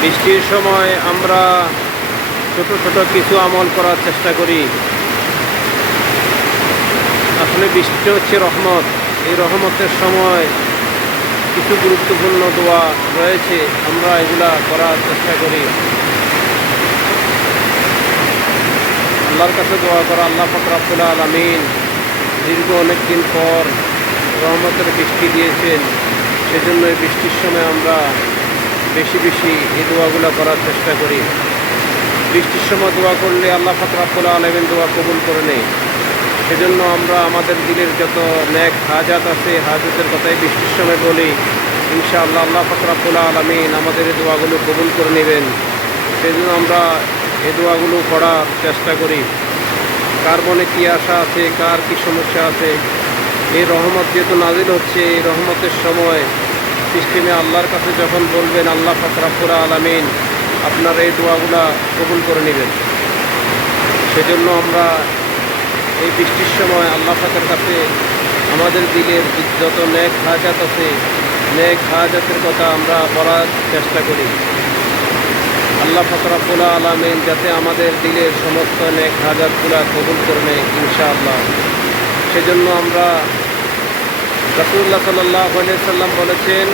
বৃষ্টির সময় আমরা ছোট ছোট কিছু আমল করার চেষ্টা করি। আসলে বৃষ্টি হচ্ছে রহমত। এই রহমতের সময় কিছু গুরুত্বপূর্ণ দোয়া রয়েছে, আমরা এগুলা করার চেষ্টা করি। আল্লাহর কাছে দোয়া করা, আল্লাহ পাক রব্বুল আলামিন দীর্ঘ অনেক দিন পর রহমতের বৃষ্টি দিয়েছেন, সেজন্য এই বৃষ্টির সময় আমরা বেশি বেশি এই দোয়াগুলো করার চেষ্টা করি। বৃষ্টির সময় দোয়া করলে আল্লাহ পাক রব্বুল আলামিন দোয়া কবুল করে নেয়। সেজন্য আমরা আমাদের দিলের যত নেক হাজাত আছে, হাজতের কথাই বৃষ্টির সময় বলি। ইনশাআল্লাহ আল্লাহ পাক রব্বুল আলামিন আমাদের এই দোয়াগুলো কবুল করে নেবেন। সেজন্য আমরা এই দোয়াগুলো করার চেষ্টা করি। কার মনে কী আশা আছে, কার কী সমস্যা আছে, এই রহমত যেহেতু নাজিল হচ্ছে, এই রহমতের সময় সিস্টেমে আল্লাহর কাছে যখন বলবেন, আল্লাহ পাক রব্বুল আলামিন আপনার এই দোয়াগুলা কবুল করে নেবেন। সেজন্য আমরা এই বৃষ্টির সময় আল্লাহ পাকের কাছে আমাদের দিলের যত নেক হাজাত আছে, নেক হাজাতের কথা আমরা বলার চেষ্টা করি। আল্লাহ পাক রব্বুল আলামিন যাতে আমাদের দিলের সমস্ত নেক হাজাতগুলা কবুল করে নেয় ইনশাআল্লাহ। সেজন্য আমরা রাসূলুল্লাহ সাল্লাল্লাহু আলাইহি সাল্লাম বলেছেন,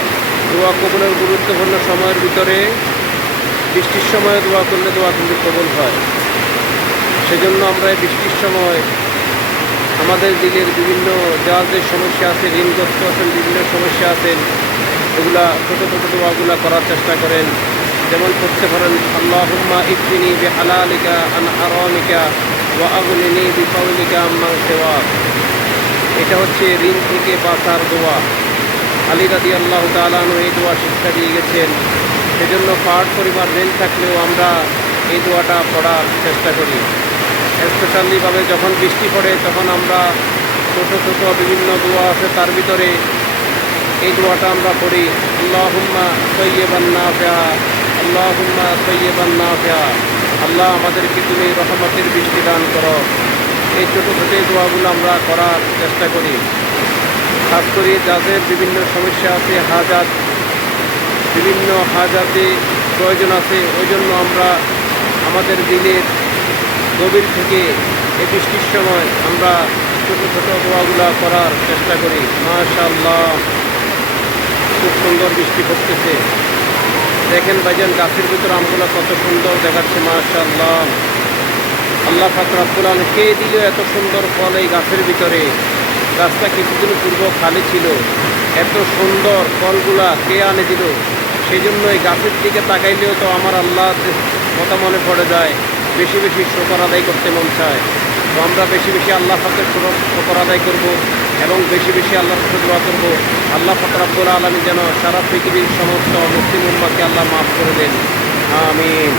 দোয়া কবুলের গুরুত্বপূর্ণ সময়ের ভিতরে বৃষ্টির সময় দোয়া করলে দোয়া কিন্তু কবুল হয়। সেজন্য আমরা এই বৃষ্টির সময় আমাদের দিলের বিভিন্ন যার যে সমস্যা আছে, ঋণগ্রস্ত আছেন, বিভিন্ন সমস্যা আছেন, এগুলা ছোটো ছোটো দোয়াগুলা করার চেষ্টা করেন। যেমন করতে পারেন, আল্লাহুম্মা ইকফিনি বিহালালিকা আন হারামিকা ওয়া আগনিনি বিফাদলিকা আম্মান সিওয়াক। এটা হচ্ছে ঋণ থেকে বাঁচার দোয়া। আলী রাদিয়াল্লাহু তাআলা আনহু এই দোয়া শিক্ষা দিয়ে গেছেন। সেজন্য পাঠ পরিবার ঋণ থাকলেও আমরা এই দোয়াটা পড়ার চেষ্টা করি। স্পেশালিভাবে যখন বৃষ্টি পড়ে তখন আমরা ছোটো ছোটো বিভিন্ন দোয়া আছে, তার ভিতরে এই দোয়াটা আমরা পড়ি, আল্লাহুম্মা তাইয়্যিবান নাফিআ, আল্লাহুম্মা তাইয়্যিবান নাফিআ। আল্লাহ আমাদেরকে তুমি রহমতের বৃষ্টি দান করো। এই ছোটো ছোটো দোয়াগুলো আমরা করার চেষ্টা করি। খাস করে যাদের বিভিন্ন সমস্যা আছে, হাজাত, বিভিন্ন হাজাতে প্রয়োজন আছে, ওই জন্য আমরা আমাদের দিলের গভীর থেকে এই বৃষ্টির সময় আমরা ছোটো ছোটো দোয়াগুলা করার চেষ্টা করি। মাশাআল্লাহ, খুব সুন্দর বৃষ্টি পড়তেছে। দেখেন ভাইজান, গাছের ভিতরে আমগুলো কত সুন্দর দেখাচ্ছে। মাশাআল্লাহ, আল্লাহ পাক রব্বুল আলামিন কে দিল এত সুন্দর ফল এই গাছের ভিতরে। গাছটা কিছুদিন পূর্ব খালি ছিল, এত সুন্দর ফলগুলা কে আনে দিল? সেই জন্য এই গাছের দিকে তাকাইলেও তো আমার আল্লাহর কথা মনে পড়ে যায়, বেশি বেশি শুকর আদায় করতে মন চায়। তো আমরা বেশি বেশি আল্লাহ পাকের শুকর আদায় করব এবং বেশি বেশি আল্লাহর কাছে দোয়া করব, আল্লাহ পাক রব্বুল আলামিন যেন সারা পৃথিবীর সমস্ত মুসলিম উম্মাহকে আল্লাহ মাফ করে দেন। আমিন।